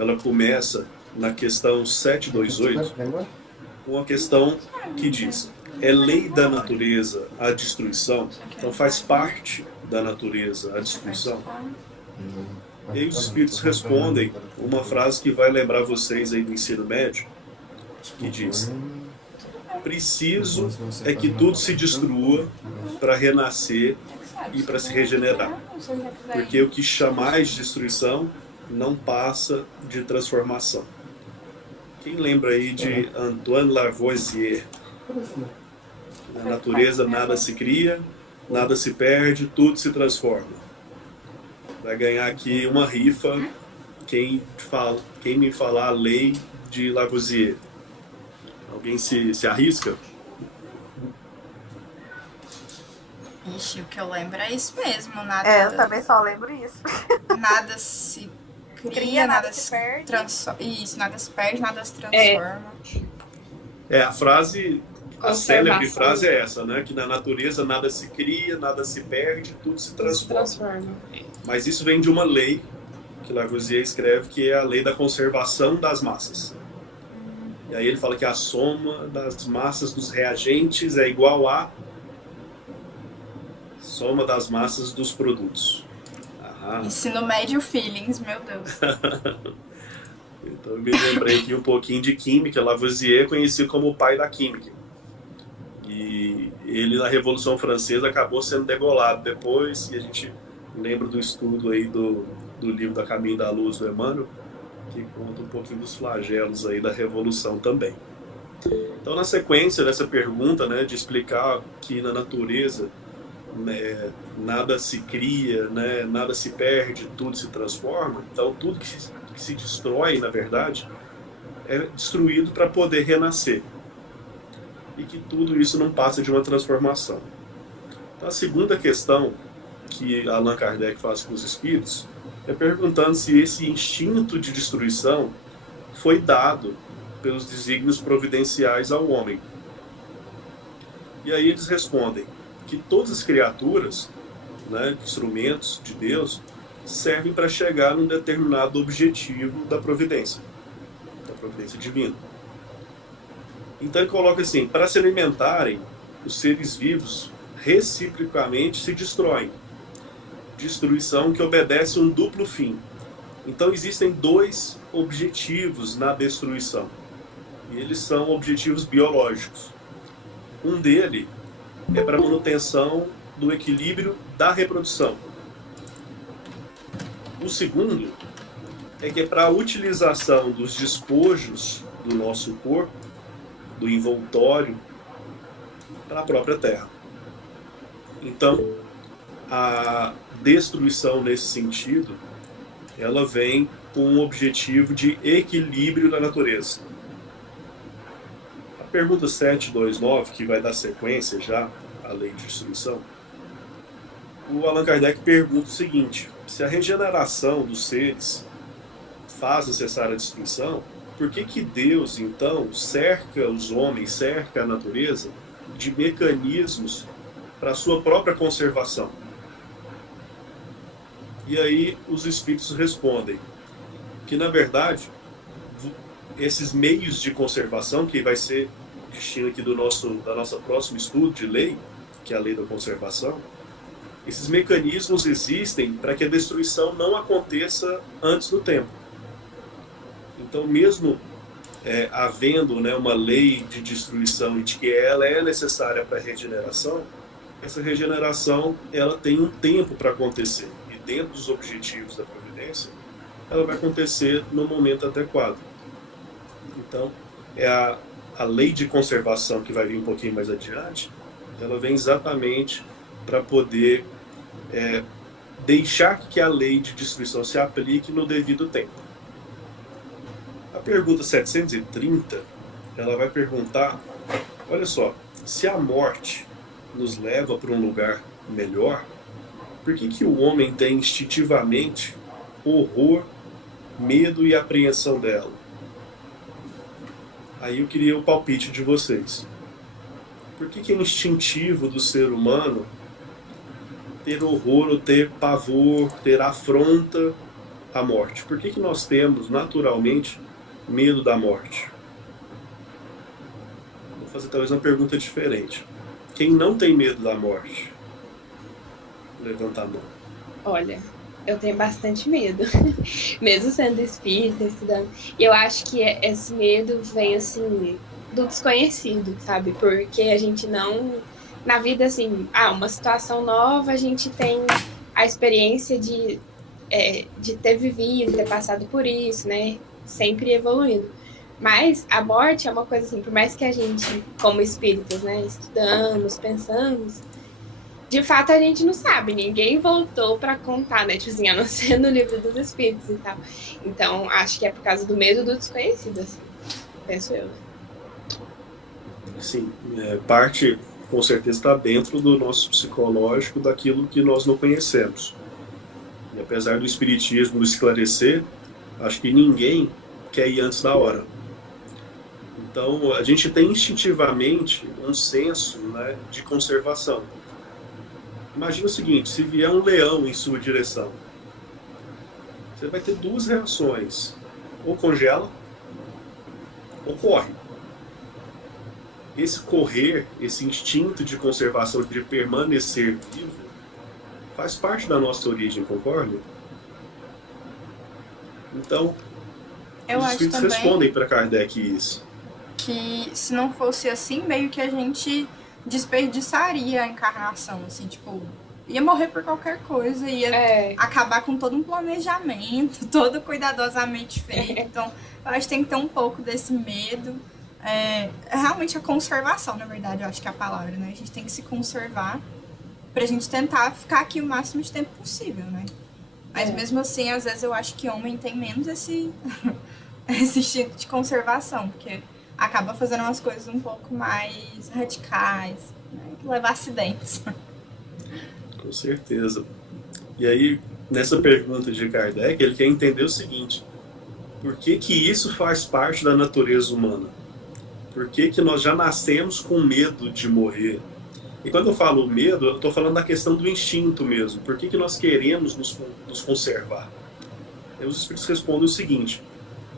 ela começa na questão 728, com a questão que diz: é lei da natureza a destruição? Então faz parte da natureza a destruição? E aí os espíritos respondem uma frase que vai lembrar vocês aí do ensino médio, que diz: preciso é que tudo se destrua para renascer e para se regenerar. Porque o que chamais de destruição não passa de transformação. Quem lembra aí de Antoine Lavoisier? Na natureza nada se cria, nada se perde, tudo se transforma. Vai ganhar aqui uma rifa quem me falar a lei de Lavoisier. Alguém se arrisca? Ixi, o que eu lembro é isso mesmo. Nada, eu também só lembro isso. Nada se cria, nada se perde. Isso, nada se perde, nada se transforma. A frase, a célebre frase é essa, né? Que na natureza nada se cria, nada se perde, tudo se transforma. Mas isso vem de uma lei que Lavoisier escreve, que é a lei da conservação das massas. E aí ele fala que a soma das massas dos reagentes é igual à soma das massas dos produtos. Ensino médio feelings, meu Deus. Então eu me lembrei aqui um pouquinho de química. Lavoisier é conhecido como o pai da química. E ele na Revolução Francesa acabou sendo degolado depois, e a gente lembra do estudo aí do livro da Caminho da Luz do Emmanuel, que conta um pouquinho dos flagelos aí da Revolução também. Então, na sequência dessa pergunta, né, de explicar que na natureza nada se cria, né, nada se perde, tudo se transforma, então tudo que se destrói, na verdade, é destruído para poder renascer. E que tudo isso não passa de uma transformação. Então, a segunda questão que Allan Kardec faz com os espíritos é perguntando se esse instinto de destruição foi dado pelos desígnios providenciais ao homem. E aí eles respondem que todas as criaturas, né, instrumentos de Deus, servem para chegar num determinado objetivo da providência divina. Então ele coloca assim: para se alimentarem, os seres vivos reciprocamente se destroem. Destruição que obedece um duplo fim. Então existem dois objetivos na destruição. E eles são objetivos biológicos. Um deles é para a manutenção do equilíbrio da reprodução. O segundo é que é para a utilização dos despojos do nosso corpo, do envoltório, para a própria Terra. Então, a destruição nesse sentido, ela vem com um objetivo de equilíbrio da natureza. A pergunta 729, que vai dar sequência já à lei de destruição, o Allan Kardec pergunta o seguinte: se a regeneração dos seres faz necessária a destruição, por que Deus, então, cerca os homens, cerca a natureza de mecanismos para a sua própria conservação? E aí os espíritos respondem que, na verdade, esses meios de conservação, que vai ser destino aqui da nossa próximo estudo de lei, que é a lei da conservação, esses mecanismos existem para que a destruição não aconteça antes do tempo. Então, mesmo havendo, né, uma lei de destruição e de que ela é necessária para a regeneração, essa regeneração ela tem um tempo para acontecer. E dentro dos objetivos da providência, ela vai acontecer no momento adequado. Então, a lei de conservação, que vai vir um pouquinho mais adiante, ela vem exatamente para poder deixar que a lei de destruição se aplique no devido tempo. A pergunta 730, ela vai perguntar, olha só, se a morte nos leva para um lugar melhor, por que o homem tem instintivamente horror, medo e apreensão dela? Aí eu queria o palpite de vocês. Por que é instintivo do ser humano ter horror ou ter pavor, ter afronta a morte? Por que nós temos, naturalmente, medo da morte? Vou fazer talvez uma pergunta diferente. Quem não tem medo da morte? Levanta a mão. Olha, eu tenho bastante medo, mesmo sendo espírita, estudando. E eu acho que esse medo vem, assim, do desconhecido, sabe? Porque a gente não... Na vida, assim, uma situação nova, a gente tem a experiência de ter vivido, ter passado por isso, né? Sempre evoluindo. Mas a morte é uma coisa assim, por mais que a gente, como espíritas, né, estudamos, pensamos, de fato a gente não sabe, ninguém voltou pra contar, né, tipo assim, a não ser no livro dos espíritos e tal. Então, acho que é por causa do medo do desconhecido, assim, penso eu. Sim, parte com certeza está dentro do nosso psicológico, daquilo que nós não conhecemos. E apesar do espiritismo nos esclarecer, acho que ninguém quer ir antes da hora. Então, a gente tem instintivamente um senso, né, de conservação. Imagina o seguinte, se vier um leão em sua direção, você vai ter duas reações. Ou congela, ou corre. Esse correr, esse instinto de conservação, de permanecer vivo, faz parte da nossa origem, concorda? Então, os espíritos respondem para Kardec isso. Que se não fosse assim, meio que a gente desperdiçaria a encarnação, assim, tipo, ia morrer por qualquer coisa, ia acabar com todo um planejamento, todo cuidadosamente feito. Então, eu acho que tem que ter um pouco desse medo. É realmente a conservação, na verdade, eu acho que é a palavra, né? A gente tem que se conservar pra gente tentar ficar aqui o máximo de tempo possível, né? Mas mesmo assim, às vezes eu acho que homem tem menos esse instinto de conservação, porque acaba fazendo umas coisas um pouco mais radicais, né? Que leva a acidentes. Com certeza. E aí, nessa pergunta de Kardec, ele quer entender o seguinte: por que isso faz parte da natureza humana? Por que nós já nascemos com medo de morrer? E quando eu falo medo, eu estou falando da questão do instinto mesmo. Por que nós queremos nos conservar? E os espíritos respondem o seguinte,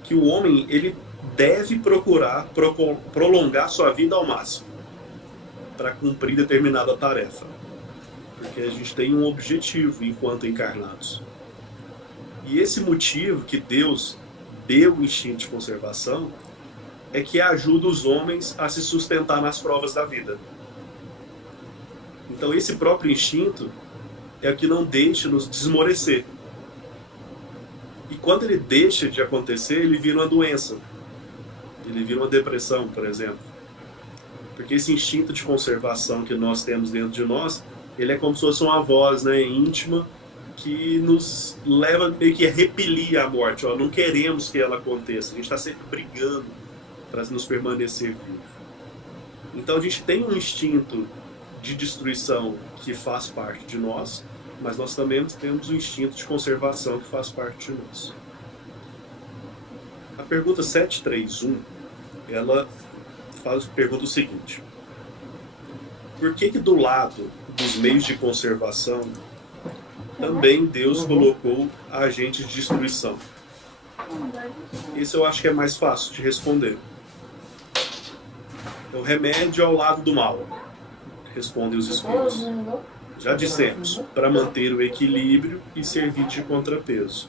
que o homem ele deve procurar prolongar sua vida ao máximo para cumprir determinada tarefa. Porque a gente tem um objetivo enquanto encarnados. E esse motivo que Deus deu o instinto de conservação é que ajuda os homens a se sustentar nas provas da vida. Então esse próprio instinto é o que não deixa nos desmorecer. E quando ele deixa de acontecer, ele vira uma doença. Ele vira uma depressão, por exemplo. Porque esse instinto de conservação que nós temos dentro de nós, ele é como se fosse uma voz, né, íntima, que nos leva meio que a repelir a morte. Não queremos que ela aconteça. A gente está sempre brigando para nos permanecer vivo. Então a gente tem um instinto de destruição que faz parte de nós, mas nós também temos um instinto de conservação que faz parte de nós. A pergunta 731, ela pergunta o seguinte: por que do lado dos meios de conservação também Deus colocou agentes de destruição? Isso eu acho que é mais fácil de responder. O remédio ao lado do mal, respondem os espíritos. Já dissemos, para manter o equilíbrio e servir de contrapeso.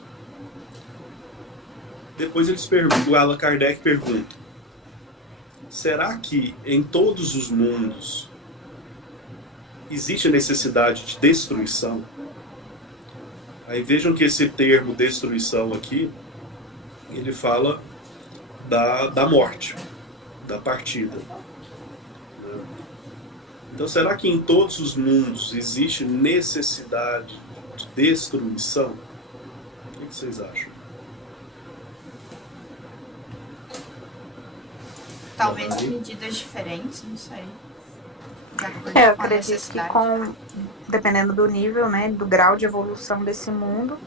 Depois eles perguntam, Allan Kardec pergunta: será que em todos os mundos existe a necessidade de destruição? Aí vejam que esse termo destruição aqui, ele fala da morte, da partida. Então, será que em todos os mundos existe necessidade de destruição? O que vocês acham? Talvez em medidas diferentes, não sei. Eu acredito que dependendo do nível, né, do grau de evolução desse mundo,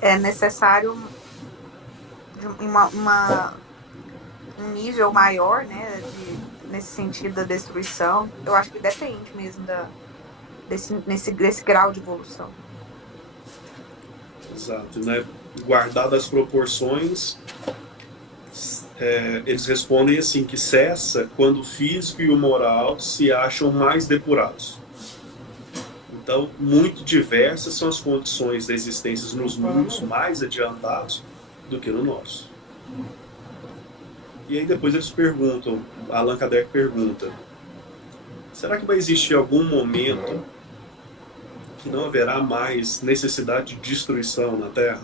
é necessário um nível maior, né, nesse sentido da destruição. Eu acho que depende mesmo desse grau de evolução. Exato, né? guardadas as proporções, eles respondem assim, que cessa quando o físico e o moral se acham mais depurados. Então, muito diversas são as condições da existência nos mundos mais adiantados do que no nosso. E aí depois eles perguntam, Allan Kardec pergunta, será que vai existir algum momento que não haverá mais necessidade de destruição na Terra?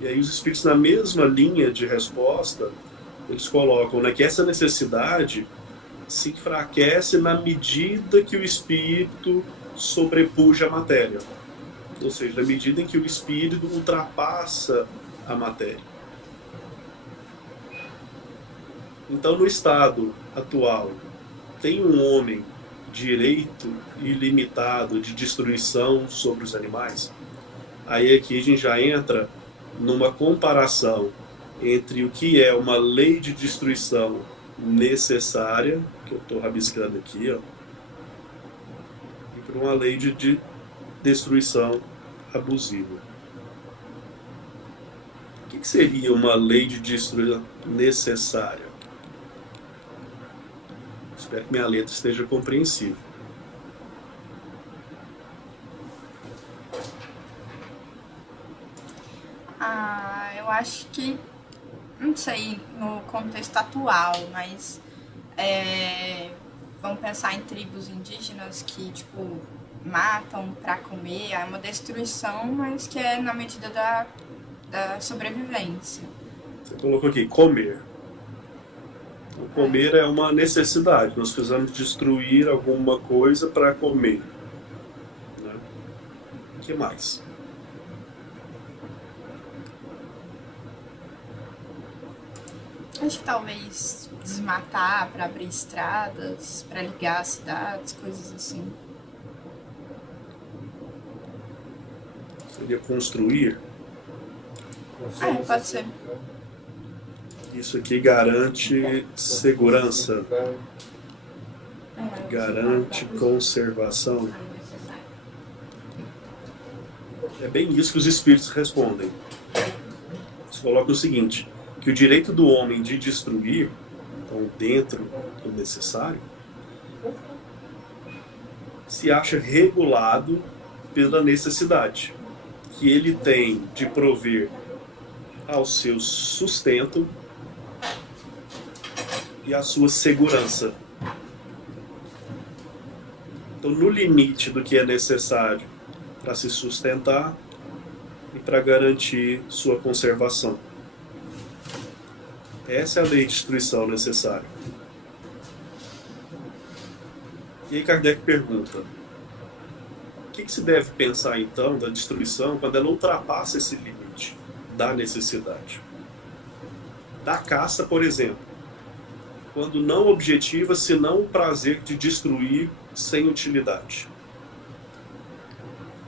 E aí os espíritos, na mesma linha de resposta, eles colocam, né, que essa necessidade se enfraquece na medida que o espírito sobrepuja a matéria. Ou seja, na medida em que o espírito ultrapassa a matéria. Então, no estado atual, tem um homem direito ilimitado de destruição sobre os animais? Aí aqui a gente já entra numa comparação entre o que é uma lei de destruição necessária, que eu estou rabiscando aqui, ó, e para uma lei de destruição abusiva. O que seria uma lei de destruição necessária? Espero que minha letra esteja compreensível. Eu acho que, não sei, no contexto atual, mas vamos pensar em tribos indígenas que, tipo, matam para comer, é uma destruição, mas que é na medida da sobrevivência. Você colocou aqui, comer. O comer é uma necessidade, nós precisamos destruir alguma coisa para comer. Né? O que mais? Acho que talvez desmatar para abrir estradas, para ligar as cidades, coisas assim. Seria construir? Pode ser. Isso aqui garante segurança, garante conservação. É bem isso que os espíritos respondem. Eles colocam o seguinte, que o direito do homem de destruir, então dentro do necessário, se acha regulado pela necessidade que ele tem de prover ao seu sustento e à sua segurança. Então, no limite do que é necessário para se sustentar e para garantir sua conservação. Essa é a lei de destruição necessária. E aí Kardec pergunta, o que se deve pensar então da destruição quando ela ultrapassa esse limite da necessidade? Da caça, por exemplo, quando não objetiva senão o prazer de destruir sem utilidade.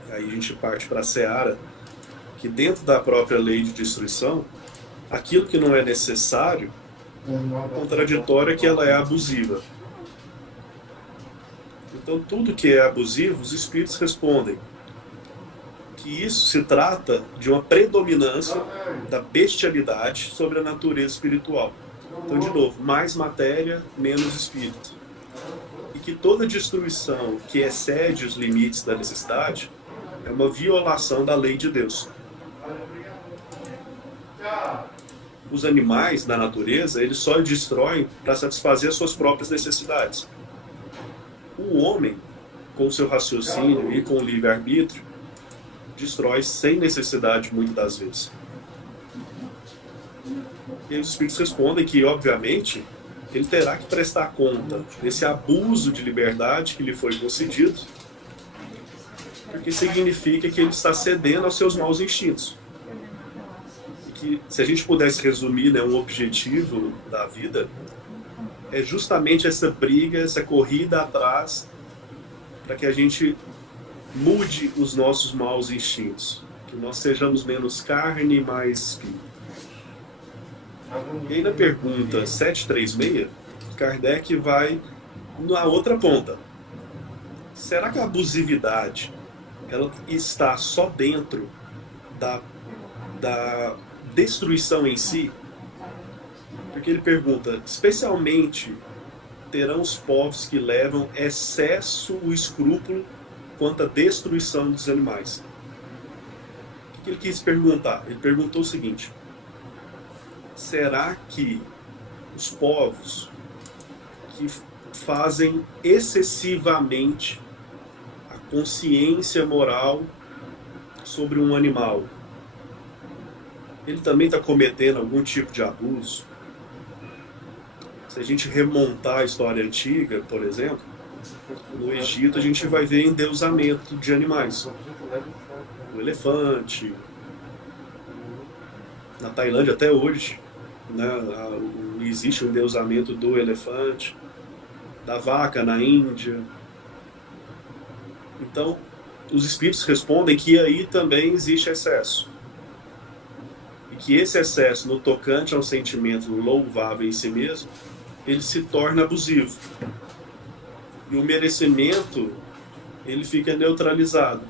Aí a gente parte para a seara, que dentro da própria lei de destruição, aquilo que não é necessário, contraditório é que ela é abusiva. Então, tudo que é abusivo, os espíritos respondem que isso se trata de uma predominância da bestialidade sobre a natureza espiritual. Então, de novo, mais matéria, menos espírito. E que toda destruição que excede os limites da necessidade é uma violação da lei de Deus. Os animais da natureza, eles só destroem para satisfazer as suas próprias necessidades. O homem, com o seu raciocínio e com o livre-arbítrio, destrói sem necessidade, muitas das vezes. E os espíritos respondem que, obviamente, ele terá que prestar conta desse abuso de liberdade que lhe foi concedido, porque significa que ele está cedendo aos seus maus instintos. E que, se a gente pudesse resumir, né, um objetivo da vida, é justamente essa briga, essa corrida atrás, para que a gente mude os nossos maus instintos, que nós sejamos menos carne e mais espírito. E aí na pergunta 736, Kardec vai na outra ponta. Será que a abusividade ela está só dentro da destruição em si, porque ele pergunta, especialmente terão os povos que levam excesso o escrúpulo quanto à destruição dos animais. O que ele quis perguntar? Ele perguntou o seguinte: será que os povos que fazem excessivamente a consciência moral sobre um animal, ele também está cometendo algum tipo de abuso? Se a gente remontar a história antiga, por exemplo, no Egito a gente vai ver endeusamento de animais. O elefante. Na Tailândia até hoje, né, existe o endeusamento do elefante, da vaca na Índia. Então, os espíritos respondem que aí também existe excesso. E que esse excesso, no tocante ao sentimento louvável em si mesmo, ele se torna abusivo. E o merecimento, ele fica neutralizado,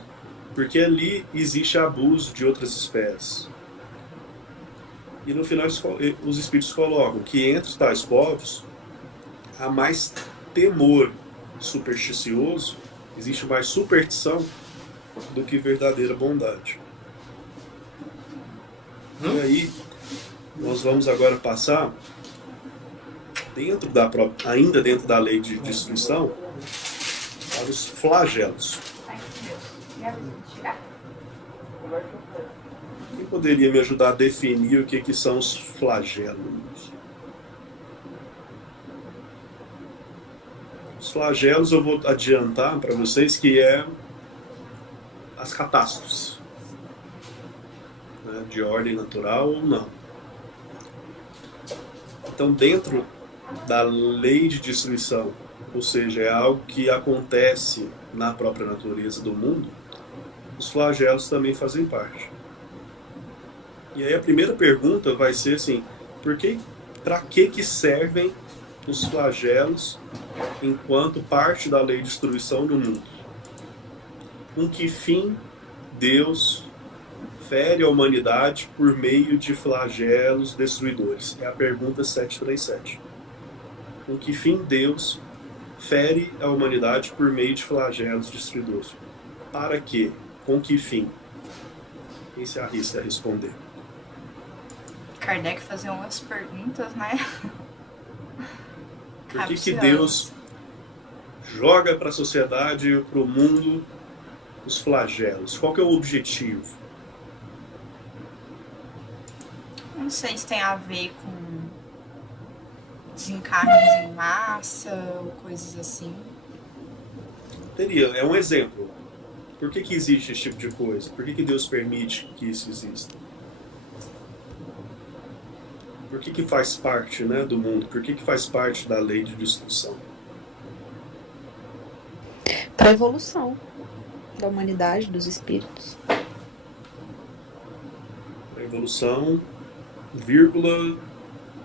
porque ali existe abuso de outras espécies. E no final os espíritos colocam que entre tais povos há mais temor supersticioso, existe mais superstição do que verdadeira bondade. E aí, nós vamos agora passar, ainda dentro da lei de destruição, para os flagelos. Quem poderia me ajudar a definir o que são os flagelos? Os flagelos eu vou adiantar para vocês que é as catástrofes, né, de ordem natural ou não. Então, dentro da lei de destruição, ou seja, é algo que acontece na própria natureza do mundo, os flagelos também fazem parte. E aí a primeira pergunta vai ser assim: para que servem os flagelos enquanto parte da lei de destruição do mundo? Com que fim Deus fere a humanidade por meio de flagelos destruidores? É a pergunta 737. Com que fim Deus fere a humanidade por meio de flagelos destruidores? Para quê? Com que fim? Quem se arrisca a responder? Kardec fazer umas perguntas, né? Por que Deus joga para a sociedade e para o mundo os flagelos? Qual que é o objetivo? Não sei se tem a ver com desencarnes em massa ou coisas assim. É um exemplo. Por que existe esse tipo de coisa? Por que Deus permite que isso exista? Por que faz parte, né, do mundo? Por que faz parte da lei de destruição? Para a evolução da humanidade, dos espíritos. A evolução, vírgula,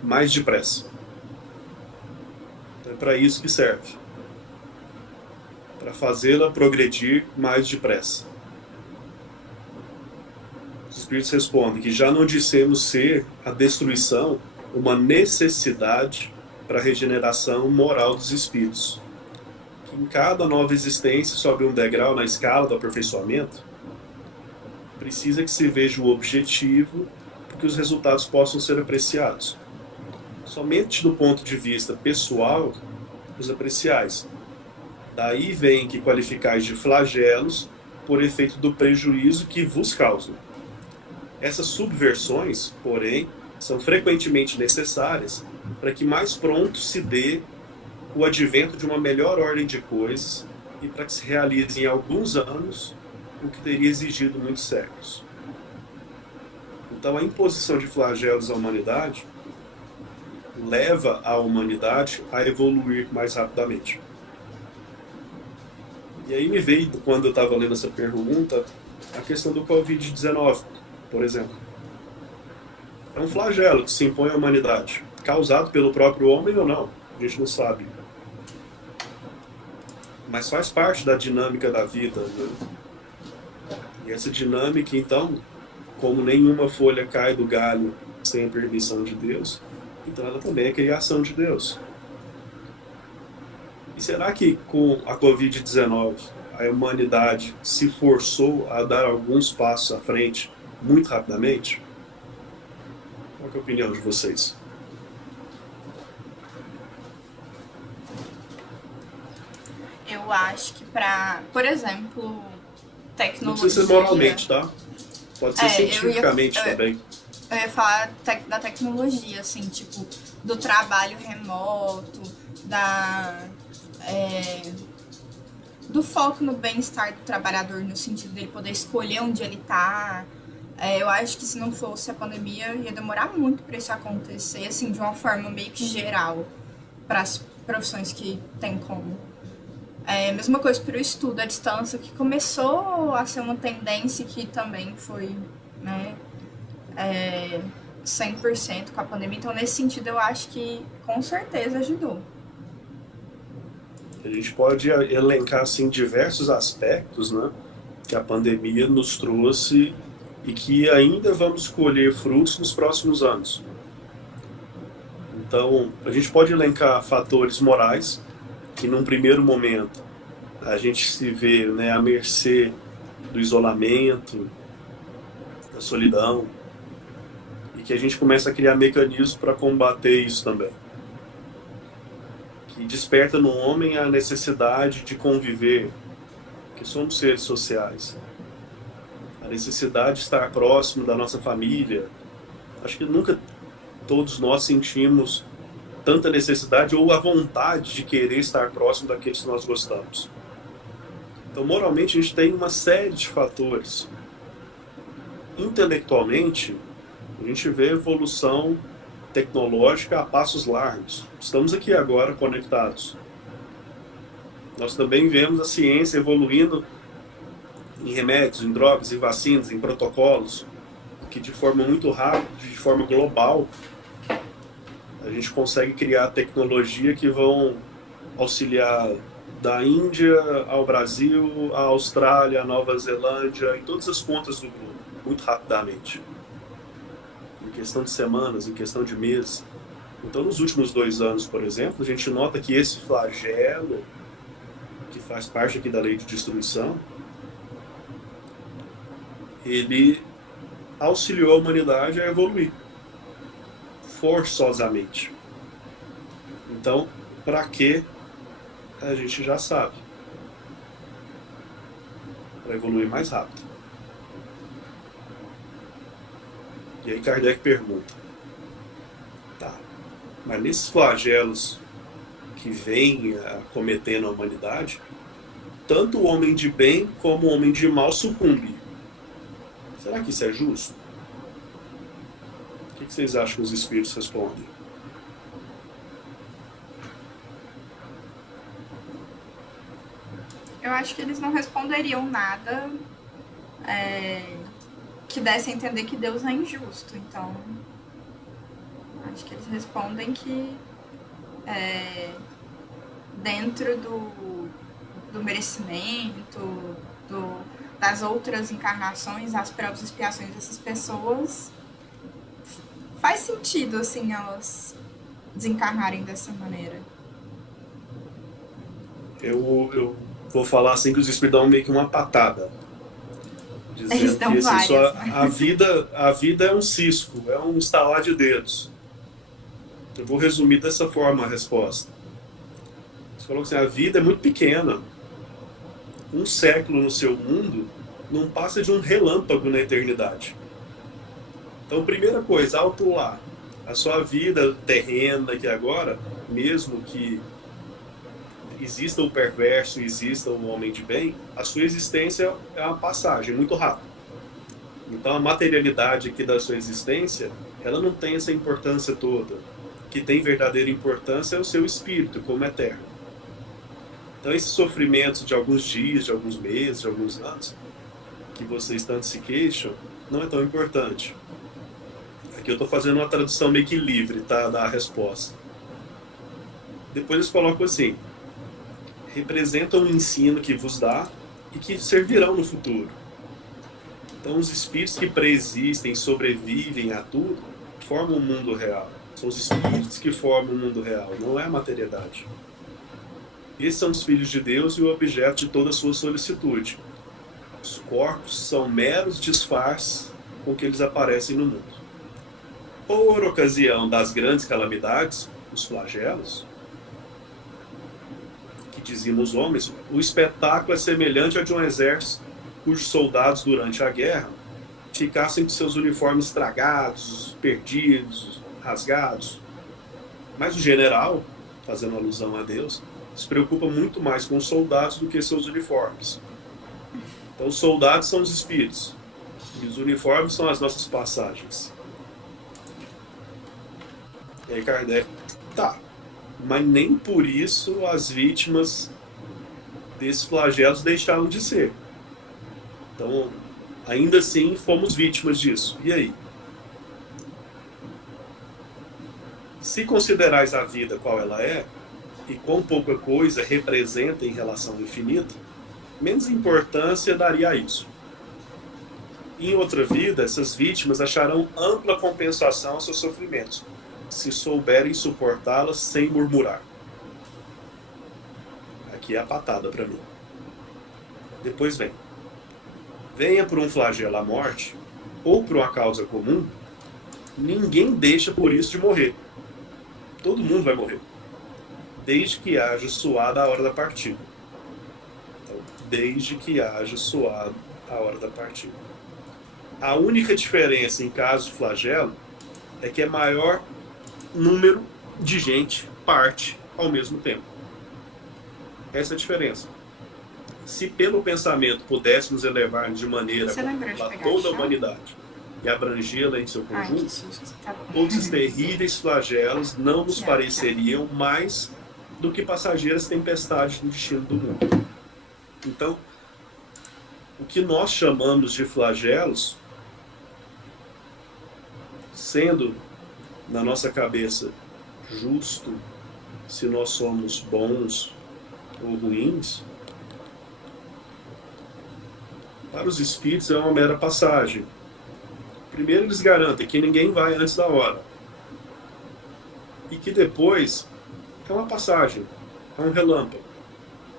mais depressa. Então é para isso que serve. Para fazê-la progredir mais depressa. Os espíritos respondem que já não dissemos ser a destruição uma necessidade para a regeneração moral dos espíritos. Que em cada nova existência, sobe um degrau na escala do aperfeiçoamento, precisa que se veja o objetivo para que os resultados possam ser apreciados. Somente do ponto de vista pessoal, os apreciais. Daí vem que qualificais de flagelos por efeito do prejuízo que vos causam. Essas subversões, porém, são frequentemente necessárias para que mais pronto se dê o advento de uma melhor ordem de coisas e para que se realize em alguns anos o que teria exigido muitos séculos. Então, a imposição de flagelos à humanidade leva a humanidade a evoluir mais rapidamente. E aí me veio, quando eu estava lendo essa pergunta, a questão do Covid-19, por exemplo. É um flagelo que se impõe à humanidade, causado pelo próprio homem ou não, a gente não sabe. Mas faz parte da dinâmica da vida, né? E essa dinâmica, então, como nenhuma folha cai do galho sem a permissão de Deus, então ela também é criação de Deus. E será que com a Covid-19 a humanidade se forçou a dar alguns passos à frente muito rapidamente? Qual é a opinião de vocês? Eu acho que por exemplo, tecnologia... Não precisa ser moralmente, tá? Pode ser cientificamente também. Eu ia falar da tecnologia, assim, tipo, do trabalho remoto, do foco no bem-estar do trabalhador, no sentido dele poder escolher onde ele tá. Eu acho que se não fosse a pandemia, ia demorar muito para isso acontecer, assim, de uma forma meio que geral, para as profissões que tem como. Mesma coisa para o estudo à distância, que começou a ser uma tendência que também foi, né, 100% com a pandemia. Então, nesse sentido, eu acho que com certeza ajudou. A gente pode elencar assim, diversos aspectos, né, que a pandemia nos trouxe e que ainda vamos colher frutos nos próximos anos. Então, a gente pode elencar fatores morais, que num primeiro momento a gente se vê, né, à mercê do isolamento, da solidão, e que a gente começa a criar mecanismos para combater isso também. Que desperta no homem a necessidade de conviver, que somos seres sociais. A necessidade de estar próximo da nossa família. Acho que nunca todos nós sentimos tanta necessidade ou a vontade de querer estar próximo daqueles que nós gostamos. Então, moralmente, a gente tem uma série de fatores. Intelectualmente, a gente vê evolução tecnológica a passos largos. Estamos aqui agora conectados. Nós também vemos a ciência evoluindo em remédios, em drogas, em vacinas, em protocolos, que de forma muito rápida, de forma global, a gente consegue criar tecnologia que vão auxiliar da Índia ao Brasil, à Austrália, à Nova Zelândia, em todas as pontas do globo, muito rapidamente. Em questão de semanas, em questão de meses. Então, nos últimos 2 anos, por exemplo, a gente nota que esse flagelo, que faz parte aqui da lei de destruição, ele auxiliou a humanidade a evoluir forçosamente. Então, para quê? A gente já sabe. Para evoluir mais rápido. E aí Kardec pergunta: tá, mas nesses flagelos que vêm acometendo a humanidade, tanto o homem de bem como o homem de mal sucumbe. Será que isso é justo? O que vocês acham que os espíritos respondem? Eu acho que eles não responderiam nada que desse a entender que Deus é injusto. Então, acho que eles respondem que dentro do merecimento, das outras encarnações, as provas e expiações dessas pessoas, faz sentido, assim, elas desencarnarem dessa maneira. Eu vou falar assim que os espíritos dão meio que uma patada. Dizendo que assim, várias, né? a vida é um cisco, é um estalar de dedos. Eu vou resumir dessa forma a resposta. Você falou assim, a vida é muito pequena. 1 século no seu mundo não passa de um relâmpago na eternidade. Então, primeira coisa, alto lá. A sua vida terrena aqui agora, mesmo que exista o perverso, exista o homem de bem, a sua existência é uma passagem muito rápida. Então a materialidade aqui da sua existência, ela não tem essa importância toda. O que tem verdadeira importância é o seu espírito como eterno. Então esses sofrimentos de alguns dias, de alguns meses, de alguns anos, que vocês tanto se queixam, não é tão importante. Aqui eu estou fazendo uma tradução meio que livre, tá, da resposta. Depois eles colocam assim: representam um ensino que vos dá e que servirão no futuro. Então, os espíritos que preexistem, sobrevivem a tudo, formam o mundo real. São os espíritos que formam o mundo real, não é a materialidade. Esses são os filhos de Deus e o objeto de toda a sua solicitude. Os corpos são meros disfarces com que eles aparecem no mundo. Por ocasião das grandes calamidades, os flagelos, que diziam os homens, o espetáculo é semelhante ao de um exército cujos soldados, durante a guerra, ficassem com seus uniformes estragados, perdidos, rasgados. Mas o general, fazendo alusão a Deus, se preocupa muito mais com os soldados do que seus uniformes. Então, os soldados são os espíritos, e os uniformes são as nossas passagens. E aí Kardec, mas nem por isso as vítimas desses flagelos deixaram de ser. Então, ainda assim, fomos vítimas disso. E aí? Se considerais a vida qual ela é, e quão pouca coisa representa em relação ao infinito, menos importância daria a isso. Em outra vida, essas vítimas acharão ampla compensação aos seus sofrimentos, se souberem suportá-las sem murmurar. Aqui é a patada para mim. Depois vem. Venha por um flagelo a morte, ou por uma causa comum, ninguém deixa por isso de morrer. Todo mundo vai morrer. Desde que haja suado a hora da partida. Então, desde que haja suado a hora da partida. A única diferença em caso de flagelo é que é maior número de gente parte ao mesmo tempo. Essa é a diferença. Se pelo pensamento pudéssemos elevar de maneira a toda a humanidade e abrangê-la em seu conjunto, todos os terríveis flagelos não nos pareceriam mais do que passageiras tempestades no destino do mundo. Então, o que nós chamamos de flagelos, sendo na nossa cabeça justo se nós somos bons ou ruins, para os espíritos é uma mera passagem. Primeiro eles garantem que ninguém vai antes da hora. E que depois é uma passagem, é um relâmpago.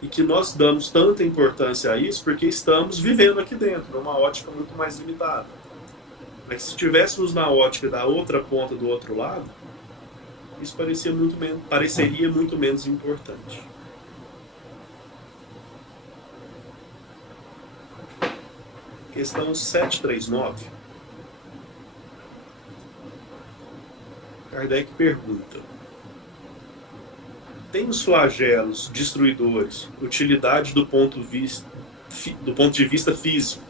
E que nós damos tanta importância a isso porque estamos vivendo aqui dentro, numa ótica muito mais limitada. Mas se estivéssemos na ótica da outra ponta do outro lado, isso pareceria muito menos importante. Questão 739. Kardec pergunta: tem os flagelos destruidores utilidade do ponto de vista físico,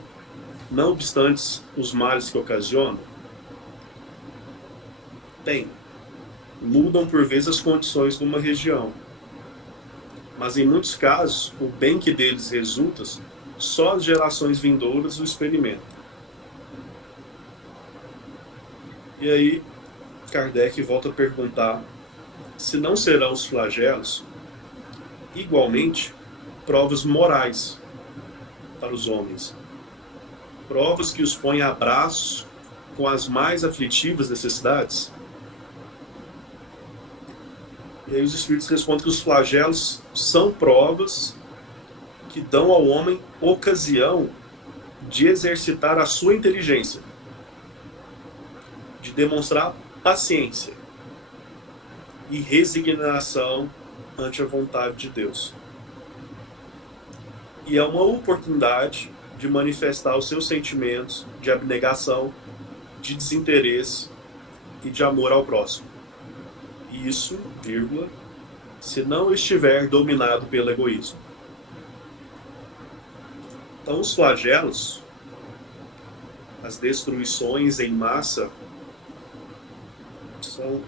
não obstante os males que ocasionam? Tem. Mudam por vezes as condições de uma região. Mas em muitos casos, o bem que deles resulta, só as gerações vindouras o experimentam. E aí, Kardec volta a perguntar se não serão os flagelos, igualmente, provas morais para os homens. Provas que os põem a braços com as mais aflitivas necessidades. E aí os espíritos respondem que os flagelos são provas que dão ao homem ocasião de exercitar a sua inteligência, de demonstrar paciência e resignação ante a vontade de Deus. E é uma oportunidade de manifestar os seus sentimentos de abnegação, de desinteresse e de amor ao próximo. Isso, vírgula, se não estiver dominado pelo egoísmo. Então, os flagelos, as destruições em massa, são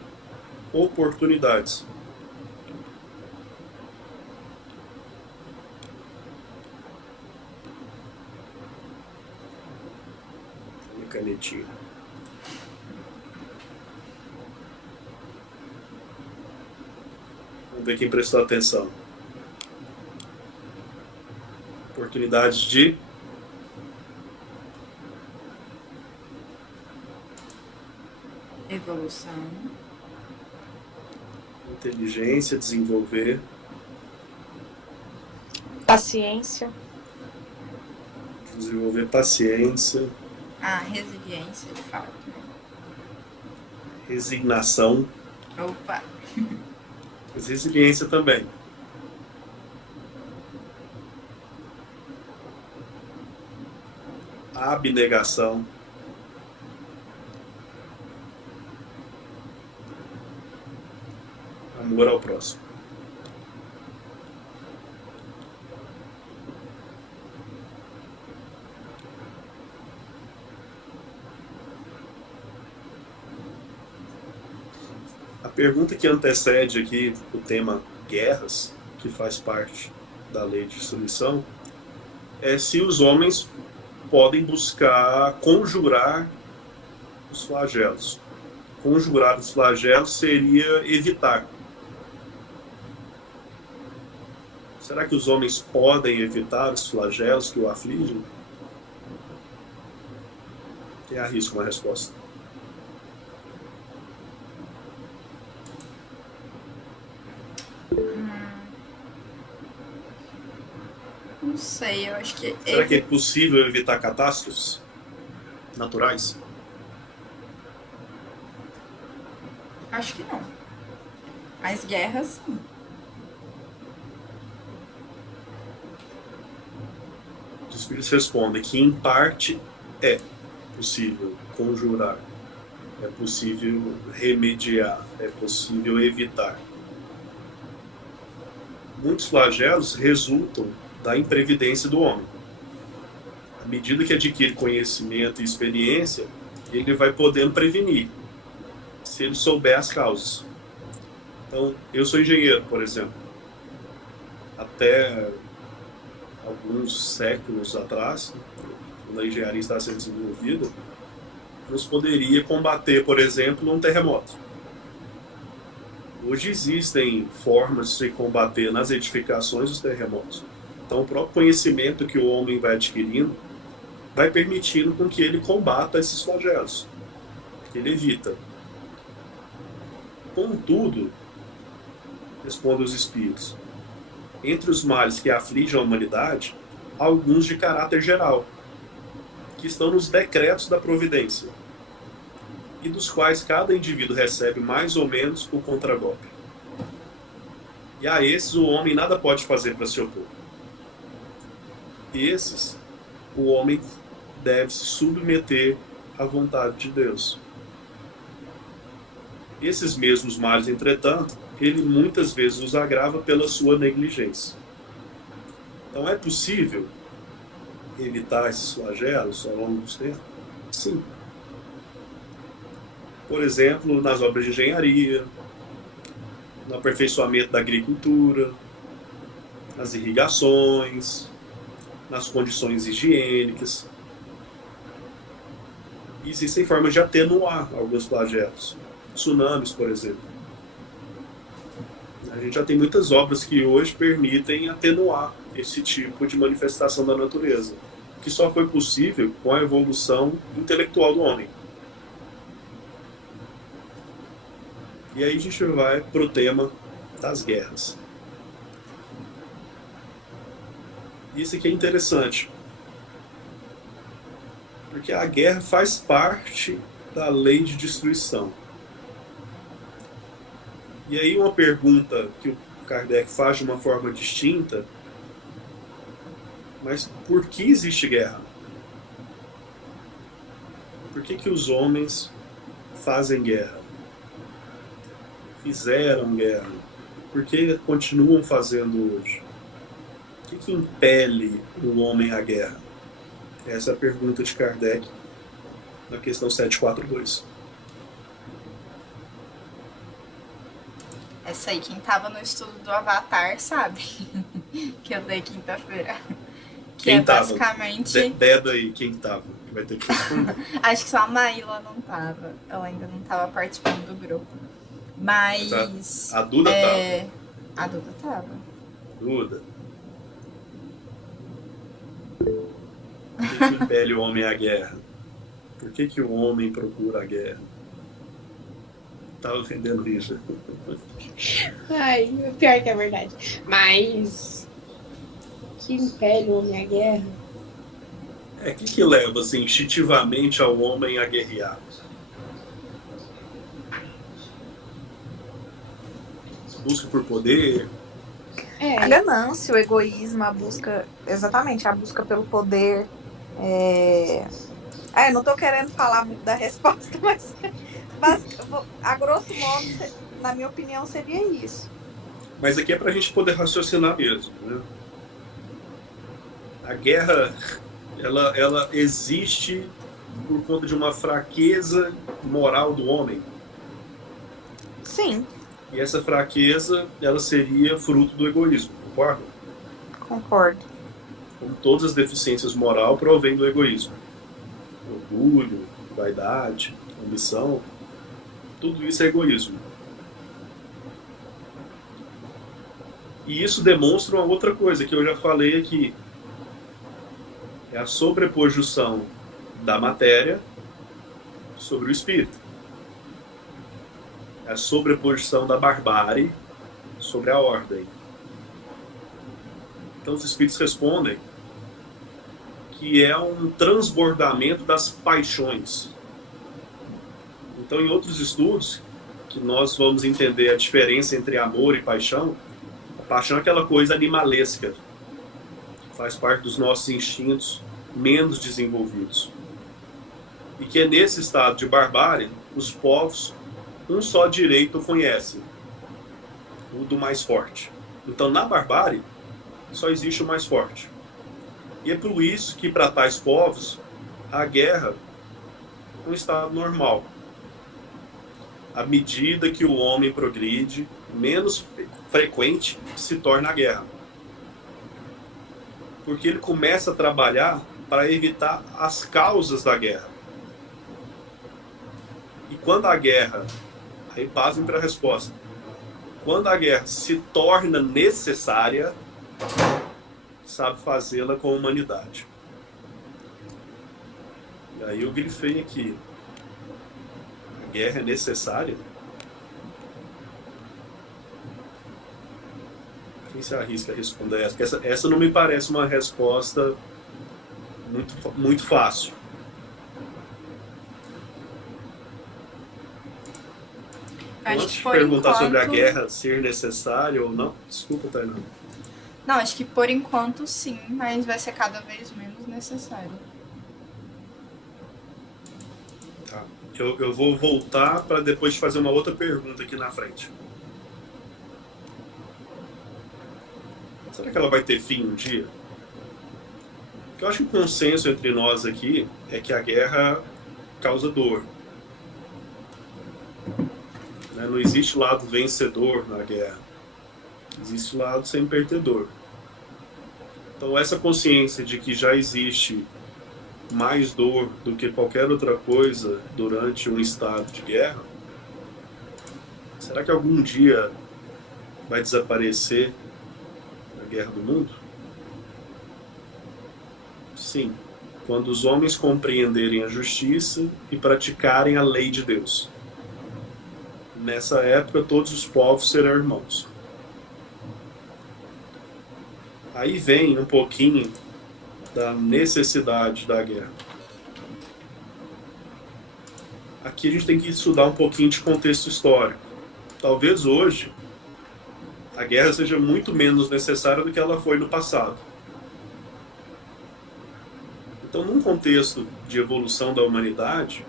oportunidades. Minha canetinha. Vamos ver quem prestou atenção. Oportunidades de Evolução. Inteligência, desenvolver. Paciência. Desenvolver paciência. Resiliência, de fato. Resignação. Opa! Mas resiliência também. Abnegação. Amor ao próximo. A pergunta que antecede aqui o tema guerras, que faz parte da lei de destruição, é se os homens podem buscar conjurar os flagelos. Conjurar os flagelos seria evitar. Será que os homens podem evitar os flagelos que o afligem? Quem arrisca uma resposta? Não sei, eu acho que... Será que é possível evitar catástrofes naturais? Acho que não. Mas guerras, sim. Os espíritos respondem que, em parte, é possível conjurar, é possível remediar, é possível evitar. Muitos flagelos resultam da imprevidência do homem. À medida que adquire conhecimento e experiência, ele vai podendo prevenir, se ele souber as causas. Então, eu sou engenheiro, por exemplo. Até alguns séculos atrás, quando a engenharia estava sendo desenvolvida, nos poderia combater, por exemplo, um terremoto. Hoje existem formas de se combater nas edificações dos terremotos. Então, o próprio conhecimento que o homem vai adquirindo vai permitindo com que ele combata esses flagelos, que ele evita. Contudo, respondem os espíritos, entre os males que afligem a humanidade, há alguns de caráter geral, que estão nos decretos da providência, e dos quais cada indivíduo recebe mais ou menos o contragolpe. E a esses o homem nada pode fazer para se opor. Esses, o homem deve se submeter à vontade de Deus. Esses mesmos males, entretanto, ele muitas vezes os agrava pela sua negligência. Então é possível evitar esses flagelos ao longo dos tempos? Sim. Por exemplo, nas obras de engenharia, no aperfeiçoamento da agricultura, nas irrigações, nas condições higiênicas. Existem formas de atenuar alguns flagelos. Tsunamis, por exemplo. A gente já tem muitas obras que hoje permitem atenuar esse tipo de manifestação da natureza, que só foi possível com a evolução intelectual do homem. E aí a gente vai para o tema das guerras. Isso aqui é interessante, porque a guerra faz parte da lei de destruição. E aí uma pergunta que o Kardec faz de uma forma distinta, mas por que existe guerra? Por que os homens fazem guerra? Fizeram guerra? Por que continuam fazendo hoje? O que impele o homem à guerra? Essa é a pergunta de Kardec na questão 742. Essa aí, quem tava no estudo do Avatar sabe, que eu dei quinta-feira. Que quem é basicamente... Deda aí, quem tava? Vai ter que responder. Acho que só a Maíla não tava. Ela ainda não tava participando do grupo. Mas... A Duda tava. A Duda tava. Duda. Por que impele o homem à guerra? Por que o homem procura a guerra? Tava vendendo isso. Ai, pior que é verdade. Mas que império, homem, a guerra. O que leva, assim, instintivamente ao homem a guerrear? Busca por poder? A ganância, o egoísmo, a busca, exatamente, a busca pelo poder. Eu não tô querendo falar muito da resposta, mas a grosso modo, na minha opinião, seria isso. Mas aqui é pra gente poder raciocinar mesmo, né? A guerra, ela existe por conta de uma fraqueza moral do homem. Sim. E essa fraqueza, ela seria fruto do egoísmo, concorda? Concordo. Como todas as deficiências morais provêm do egoísmo. Orgulho, vaidade, ambição, tudo isso é egoísmo. E isso demonstra uma outra coisa que eu já falei aqui. É a sobreposição da matéria sobre o espírito. É a sobreposição da barbárie sobre a ordem. Então os espíritos respondem que é um transbordamento das paixões. Então, em outros estudos, que nós vamos entender a diferença entre amor e paixão, a paixão é aquela coisa animalesca, que faz parte dos nossos instintos menos desenvolvidos. E que é nesse estado de barbárie, os povos, um só direito conhecem, o do mais forte. Então, na barbárie, só existe o mais forte. E é por isso que, para tais povos, a guerra é um estado normal. À medida que o homem progride, menos frequente se torna a guerra. Porque ele começa a trabalhar para evitar as causas da guerra. E quando a guerra, aí passem para a resposta, quando a guerra se torna necessária, sabe fazê-la com humanidade. E aí eu grifei aqui. A guerra é necessária? Quem se arrisca a responder essa? Porque essa não me parece uma resposta muito fácil. Antes de perguntar sobre a guerra ser necessária ou não, desculpa, Tainá. Não, acho que por enquanto sim, mas vai ser cada vez menos necessário. Tá. Eu vou voltar para depois fazer uma outra pergunta aqui na frente. Será que ela vai ter fim um dia? Porque eu acho que o consenso entre nós aqui é que a guerra causa dor. Não existe lado vencedor na guerra. Existe lado sempre perdedor. Então essa consciência de que já existe mais dor do que qualquer outra coisa durante um estado de guerra, será que algum dia vai desaparecer a guerra do mundo? Sim, quando os homens compreenderem a justiça e praticarem a lei de Deus. Nessa época todos os povos serão irmãos. Aí vem um pouquinho da necessidade da guerra. Aqui a gente tem que estudar um pouquinho de contexto histórico. Talvez hoje a guerra seja muito menos necessária do que ela foi no passado. Então, num contexto de evolução da humanidade,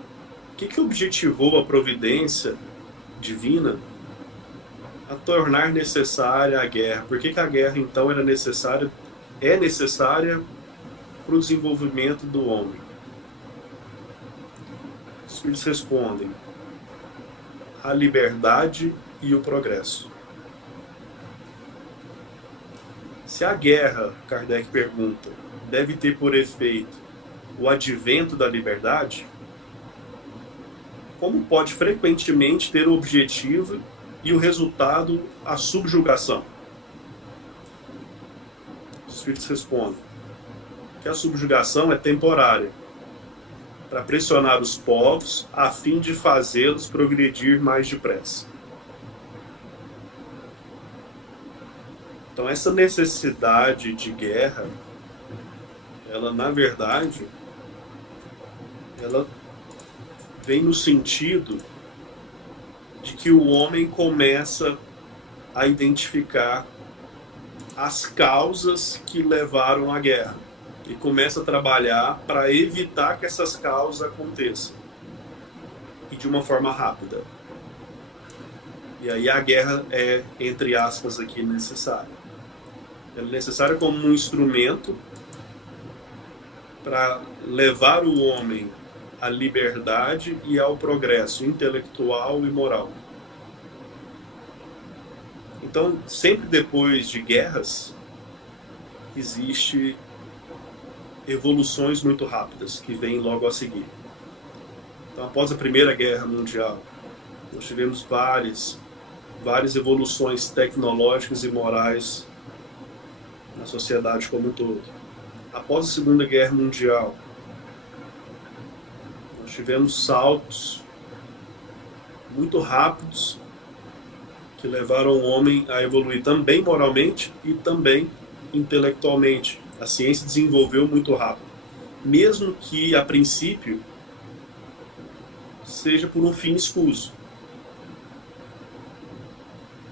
o que objetivou a providência divina a tornar necessária a guerra? Por que a guerra, então, era necessária, é necessária para o desenvolvimento do homem? Os filhos respondem: a liberdade e o progresso. Se a guerra, Kardec pergunta, deve ter por efeito o advento da liberdade, como pode frequentemente ter o objetivo e o resultado a subjugação? Os espíritos respondem que a subjugação é temporária para pressionar os povos a fim de fazê-los progredir mais depressa. Então essa necessidade de guerra, ela na verdade, ela vem no sentido de que o homem começa a identificar as causas que levaram à guerra e começa a trabalhar para evitar que essas causas aconteçam e de uma forma rápida. E aí a guerra é, entre aspas, aqui necessária. Ela é necessária como um instrumento para levar o homem à liberdade e ao progresso intelectual e moral. Então, sempre depois de guerras, existe evoluções muito rápidas que vêm logo a seguir. Então, após a Primeira Guerra Mundial, nós tivemos várias evoluções tecnológicas e morais na sociedade como um todo. Após a Segunda Guerra Mundial, nós tivemos saltos muito rápidos que levaram o homem a evoluir também moralmente e também intelectualmente. A ciência desenvolveu muito rápido, mesmo que a princípio seja por um fim escuso.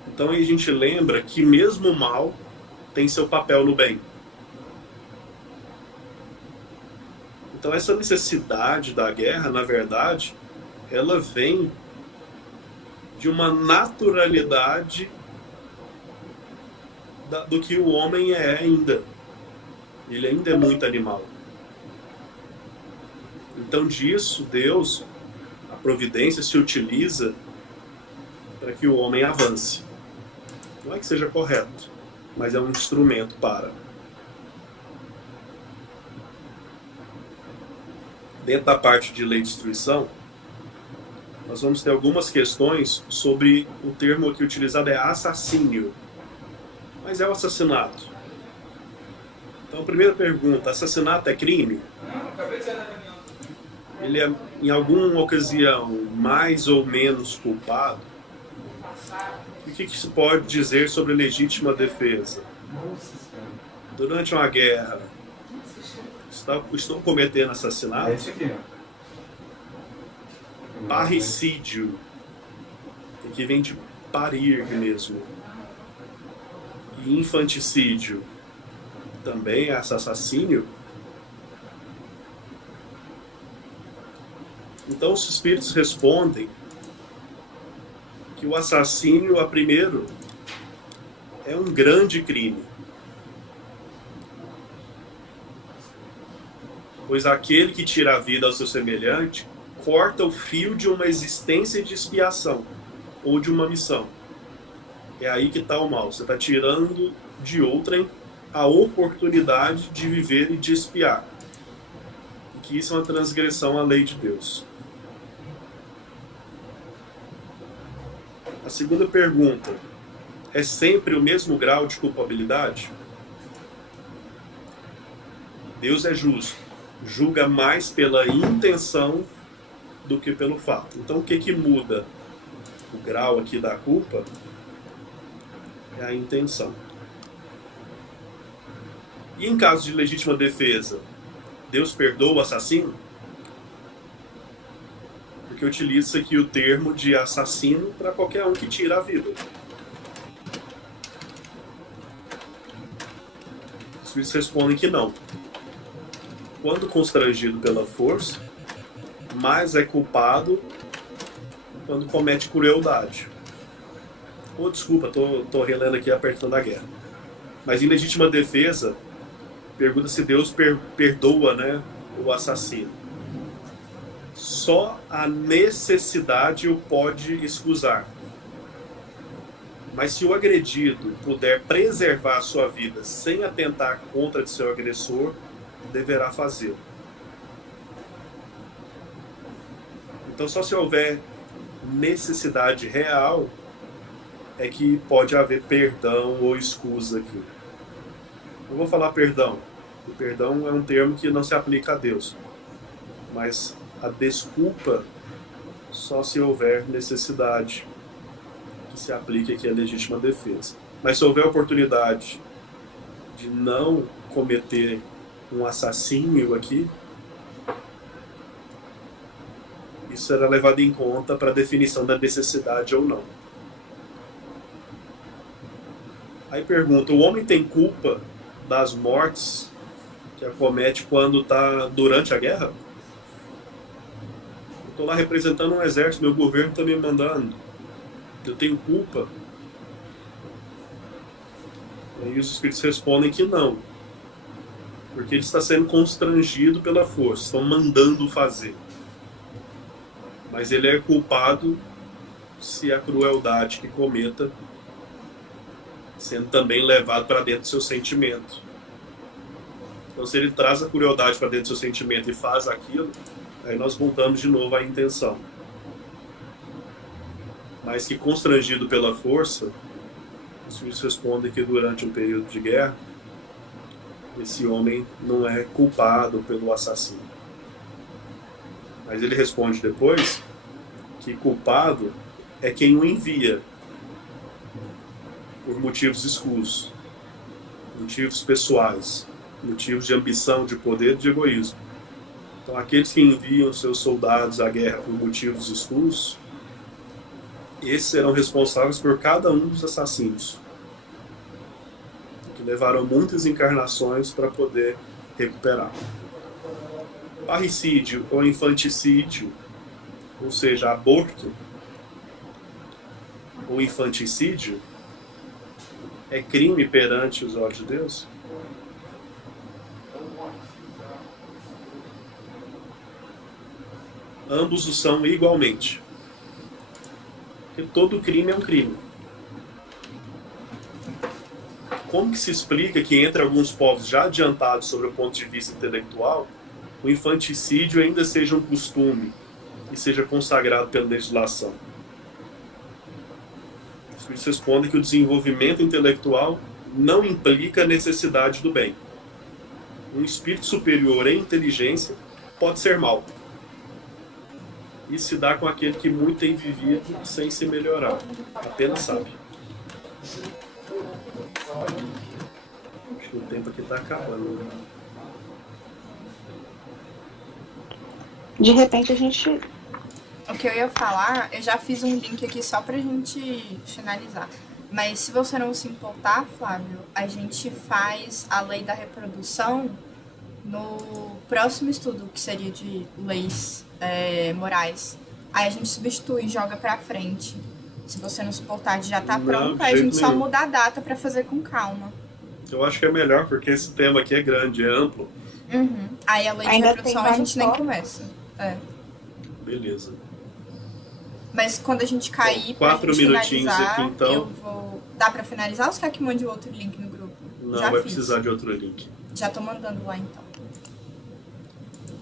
Então aí a gente lembra que mesmo o mal tem seu papel no bem. Então essa necessidade da guerra, na verdade, ela vem de uma naturalidade do que o homem é ainda. Ele ainda é muito animal. Então disso, Deus, a providência se utiliza para que o homem avance. Não é que seja correto, mas é um instrumento para. Dentro da parte de lei de destruição, nós vamos ter algumas questões sobre o termo aqui utilizado é assassínio. Mas é o assassinato. Então, a primeira pergunta, assassinato é crime? Ele é, em alguma ocasião, mais ou menos culpado? O que se pode dizer sobre legítima defesa? Durante uma guerra, estão cometendo assassinato? Parricídio, que vem de parir mesmo. E infanticídio também é assassínio. Então os espíritos respondem que o assassínio, a primeiro, é um grande crime. Pois aquele que tira a vida ao seu semelhante corta o fio de uma existência de expiação ou de uma missão. É aí que está o mal. Você está tirando de outrem a oportunidade de viver e de expiar. E que isso é uma transgressão à lei de Deus. A segunda pergunta, é sempre o mesmo grau de culpabilidade? Deus é justo, julga mais pela intenção do que pelo fato. Então o que muda o grau aqui da culpa? É a intenção. E em caso de legítima defesa, Deus perdoa o assassino? Porque utiliza aqui o termo de assassino para qualquer um que tira a vida. Os juízes respondem que não. Quando constrangido pela força, mais é culpado quando comete crueldade. Oh, desculpa, tô relendo aqui a pergunta da guerra. Mas em legítima defesa, pergunta se Deus perdoa, né, o assassino. Só a necessidade o pode excusar. Mas se o agredido puder preservar a sua vida sem atentar contra de seu agressor, deverá fazê-lo. Então só se houver necessidade real é que pode haver perdão ou escusa aqui. Eu vou falar perdão. O perdão é um termo que não se aplica a Deus. Mas a desculpa só se houver necessidade, que se aplique aqui a legítima defesa. Mas se houver oportunidade de não cometer um assassínio aqui, isso será levado em conta para a definição da necessidade ou não. Aí pergunta, o homem tem culpa das mortes que acomete quando está durante a guerra? Eu estou lá representando um exército, meu governo está me mandando. Eu tenho culpa? E aí os espíritos respondem que não. Porque ele está sendo constrangido pela força, estão mandando fazer. Mas ele é culpado se a crueldade que cometa sendo também levado para dentro do seu sentimento. Então, se ele traz a crueldade para dentro do seu sentimento e faz aquilo, aí nós voltamos de novo à intenção. Mas que constrangido pela força, os filhos respondem que durante um período de guerra, esse homem não é culpado pelo assassino. Mas ele responde depois que culpado é quem o envia por motivos escusos, motivos pessoais, motivos de ambição, de poder, de egoísmo. Então, aqueles que enviam seus soldados à guerra por motivos escusos, esses serão responsáveis por cada um dos assassinos, que levaram muitas encarnações para poder recuperar. Parricídio ou infanticídio, ou seja, aborto ou infanticídio, é crime perante os olhos de Deus? Ambos o são igualmente. Porque todo crime é um crime. Como que se explica que entre alguns povos já adiantados sobre o ponto de vista intelectual, o infanticídio ainda seja um costume e seja consagrado pela legislação? Os espíritos respondem que o desenvolvimento intelectual não implica a necessidade do bem. Um espírito superior em inteligência pode ser mau. Isso se dá com aquele que muito tem vivido sem se melhorar. Apenas sabe. Acho que o tempo aqui está acabando. Né? De repente a gente... O que eu ia falar, eu já fiz um link aqui só pra gente finalizar. Mas se você não se importar, Flávio, a gente faz a lei da reprodução no próximo estudo, que seria de leis morais. Aí a gente substitui e joga pra frente. Se você não se importar, já tá pronto, aí a gente só muda a data pra fazer com calma. Eu acho que é melhor, porque esse tema aqui é grande, é amplo. Uhum. Aí a lei de reprodução a gente nem começa. Beleza. Mas quando a gente cair, pra 4 gente minutinhos finalizar, aqui, então. eu vou... Dá pra finalizar ou você quer que mande outro link no grupo? Não, já vai fiz. precisar de outro link. Já tô mandando lá, então.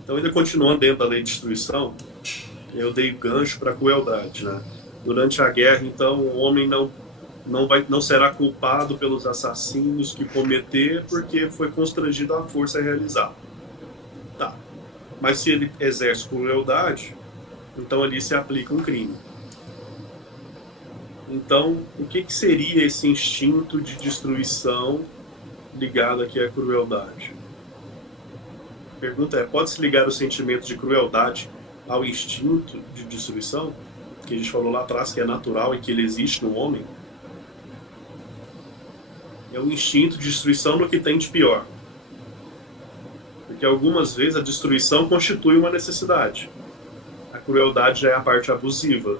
Então, ainda continuando dentro da lei de destruição, eu dei gancho para a crueldade, né? Durante a guerra, então, o homem não será culpado pelos assassinos que cometer porque foi constrangido à força a realizar. Tá. Mas se ele exerce crueldade, então ali se aplica um crime. Então, o que seria esse instinto de destruição ligado aqui à crueldade? A pergunta é, pode-se ligar o sentimento de crueldade ao instinto de destruição? Que a gente falou lá atrás que é natural e que ele existe no homem. É um instinto de destruição no que tem de pior. Porque algumas vezes a destruição constitui uma necessidade. A crueldade já é a parte abusiva.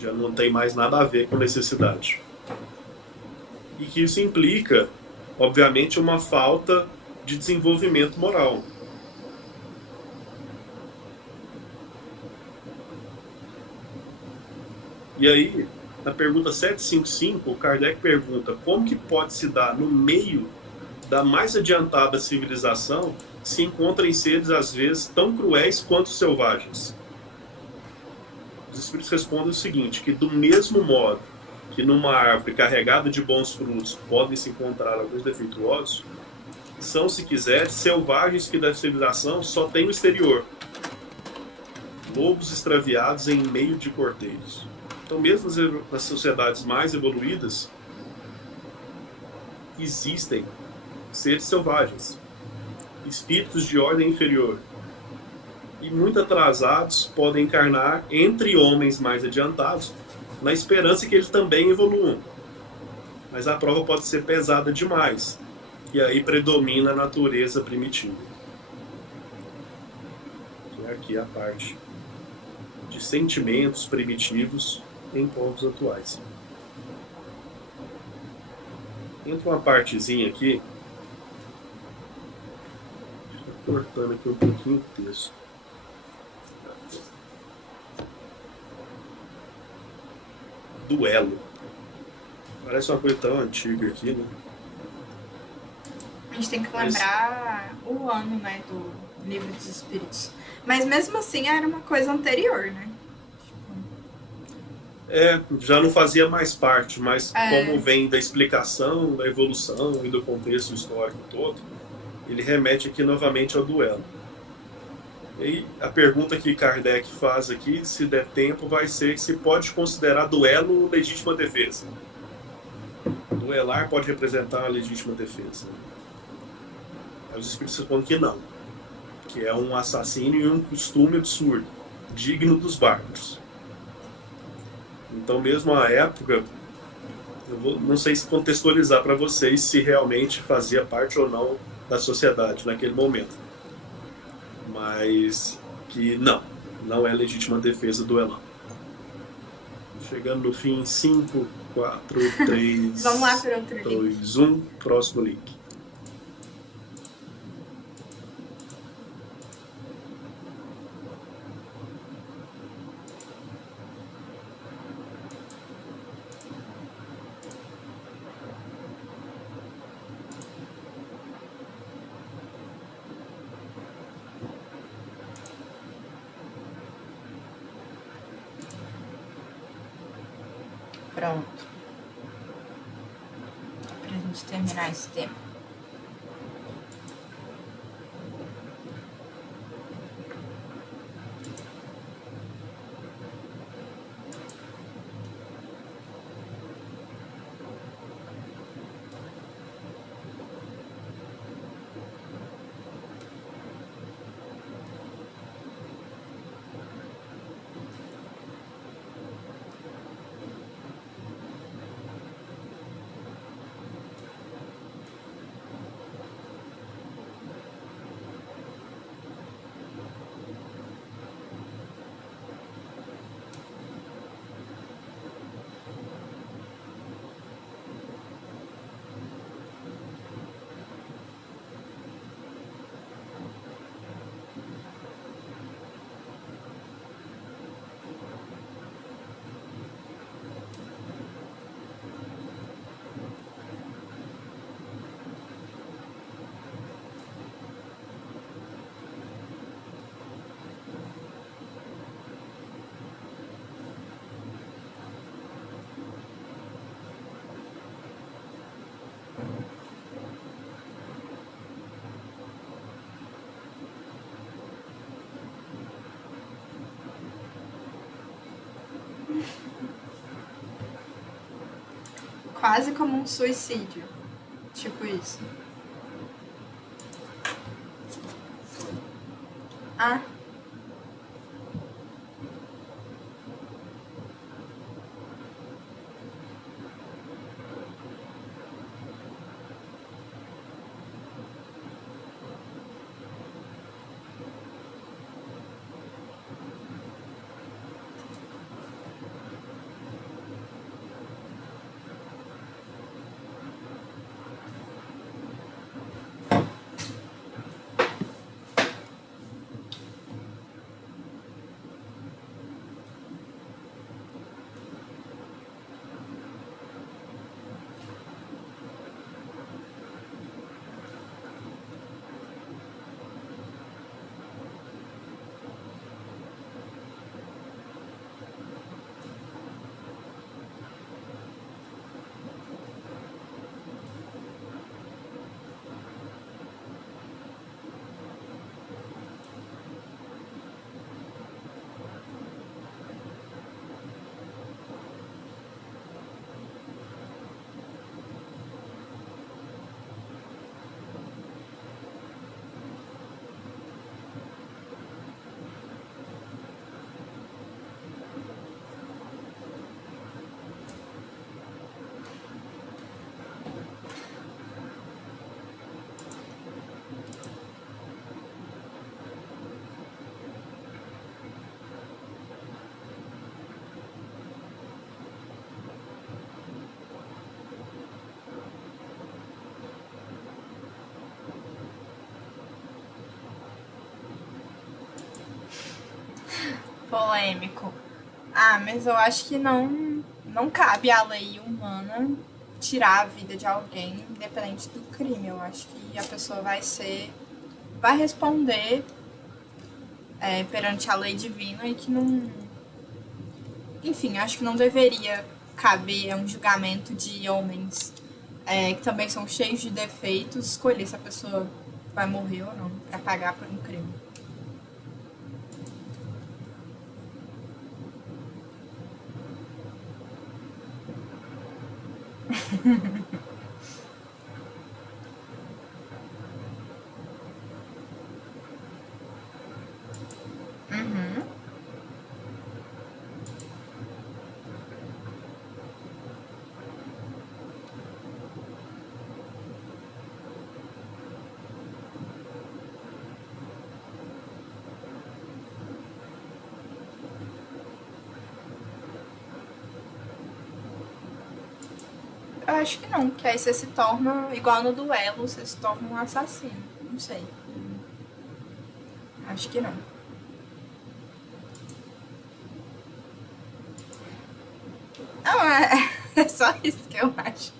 Já não tem mais nada a ver com necessidade. E que isso implica, obviamente, uma falta de desenvolvimento moral. E aí, na pergunta 755, o Kardec pergunta como que pode se dar no meio da mais adiantada civilização se encontrem seres, às vezes, tão cruéis quanto selvagens. Os espíritos respondem o seguinte, que do mesmo modo que numa árvore carregada de bons frutos podem se encontrar alguns defeituosos, são, se quiser, selvagens que da civilização só tem o exterior, lobos extraviados em meio de cordeiros. Então, mesmo nas sociedades mais evoluídas, existem seres selvagens, espíritos de ordem inferior, e muito atrasados podem encarnar entre homens mais adiantados, na esperança que eles também evoluam. Mas a prova pode ser pesada demais, e aí predomina a natureza primitiva. Que é aqui a parte de sentimentos primitivos em povos atuais. Entra uma partezinha aqui, cortando aqui um pouquinho o texto. Duelo. Parece uma coisa tão antiga aqui, né? A gente tem que lembrar o ano, né, do Livro dos Espíritos. Mas mesmo assim era uma coisa anterior, né? Já não fazia mais parte, mas como vem da explicação, da evolução e do contexto histórico todo, ele remete aqui novamente ao duelo. E a pergunta que Kardec faz aqui, se der tempo, vai ser se pode considerar duelo legítima defesa. Duelar pode representar uma legítima defesa. Aí os espíritos respondem que não, que é um assassínio e um costume absurdo, digno dos bárbaros. Então, mesmo à época, não sei se contextualizar para vocês se realmente fazia parte ou não da sociedade naquele momento. Mas que não é legítima defesa duelar. Chegando no fim, 5, 4, 3, Vamos lá para outro 2, 1, próximo link. Pronto. Pra gente terminar esse tema. Quase como um suicídio. Tipo isso. Ah. Polêmico. Ah, mas eu acho que não cabe à lei humana tirar a vida de alguém, independente do crime. Eu acho que a pessoa vai responder perante a lei divina e que não... Enfim, acho que não deveria caber um julgamento de homens que também são cheios de defeitos, escolher se a pessoa vai morrer ou não, pra pagar por um crime. Uhum. Eu acho que não, porque aí você se torna, igual no duelo, você se torna um assassino. Não sei. Acho que não. Não, é só isso que eu acho.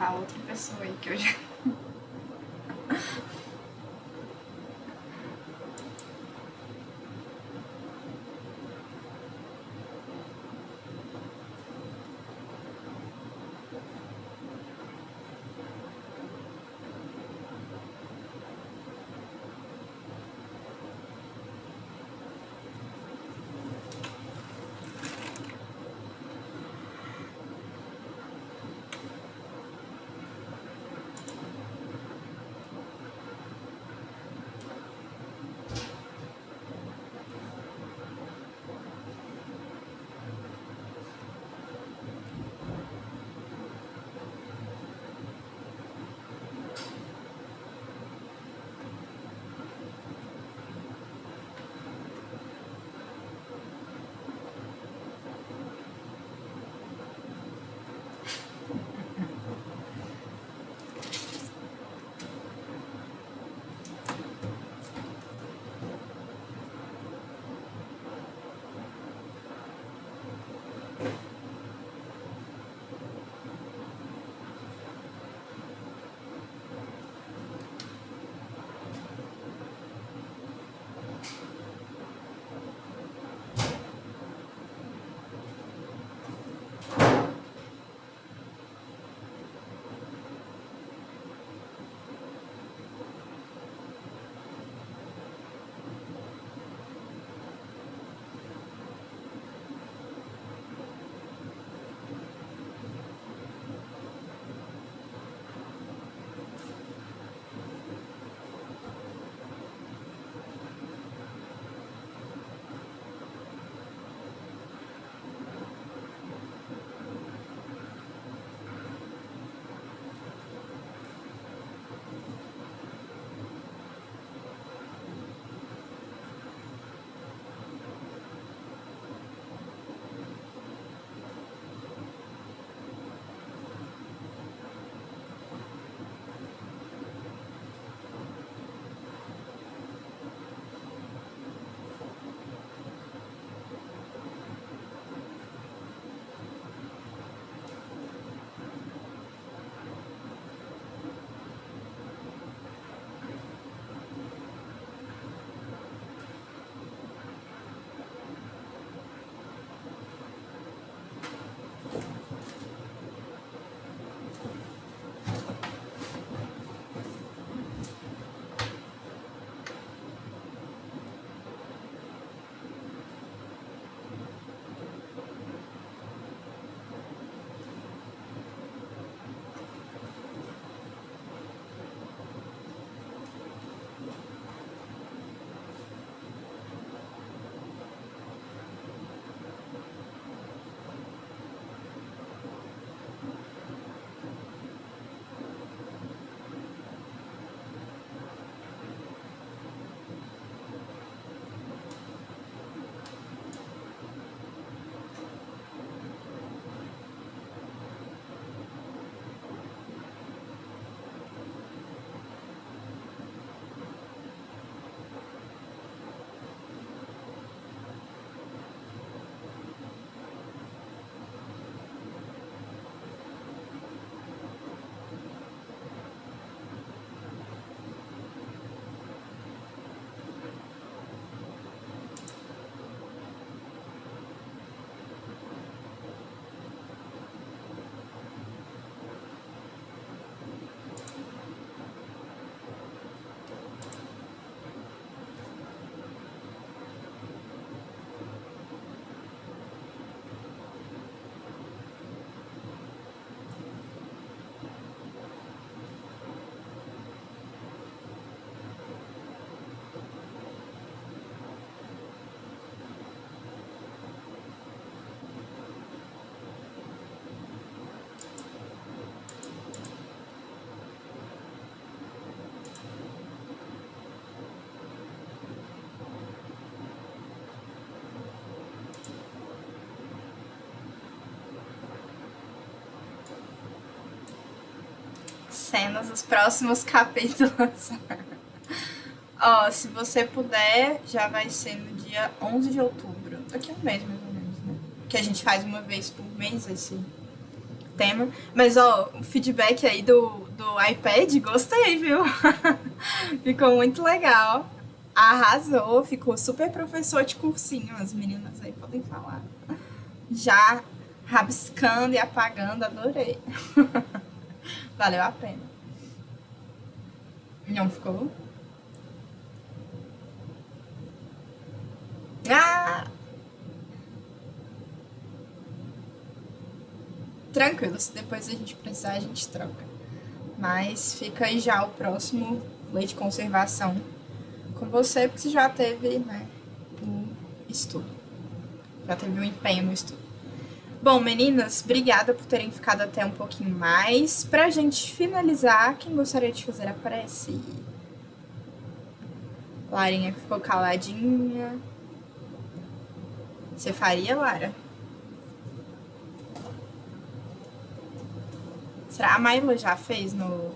A outra pessoa aí que eu já... cenas, os próximos capítulos. Ó, se você puder, já vai ser no dia 11 de outubro. Daqui a um mês, mais ou menos, né? Que a gente faz uma vez por mês esse tema. Mas, ó, o feedback aí do iPad, gostei, viu? Ficou muito legal. Arrasou, ficou super professor de cursinho. As meninas aí podem falar. Já rabiscando e apagando, adorei. Valeu a pena. Não ficou? Ah! Tranquilo, se depois a gente precisar, a gente troca. Mas fica aí já o próximo lei de conservação com você, porque você já teve, né, o estudo. Já teve o empenho no estudo. Bom, meninas, obrigada por terem ficado até um pouquinho mais. Pra gente finalizar, quem gostaria de fazer a prece? Larinha que ficou caladinha. Você faria, Lara? Será? A Maila já fez no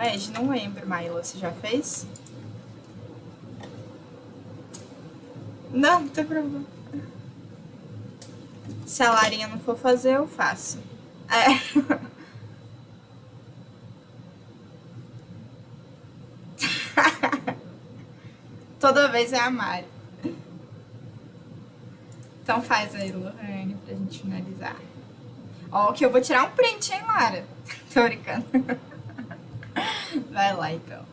Edge? Não lembro, Maila. Você já fez? Não, não tem problema. Se a Larinha não for fazer, eu faço. É. Toda vez é a Mari. Então faz aí, Lohane, pra gente finalizar. Ó, que eu vou tirar um print, hein, Lara? Tô brincando. Vai lá, então.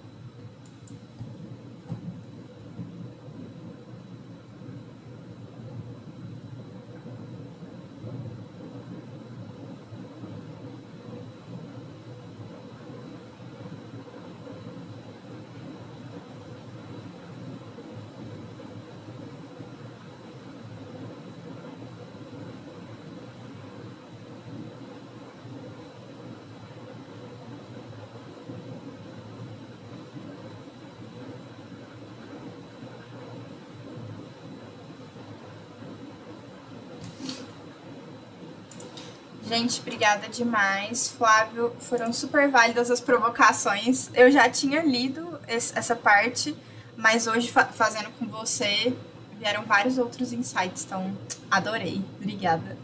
Gente, obrigada demais. Flávio, foram super válidas as provocações. Eu já tinha lido essa parte, mas hoje, fazendo com você, vieram vários outros insights, então adorei. Obrigada.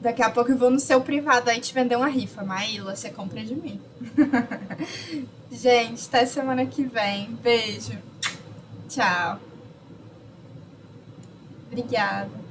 Daqui a pouco eu vou no seu privado aí te vender uma rifa. Maíla, você compra de mim. Gente, até semana que vem. Beijo. Tchau. Obrigada.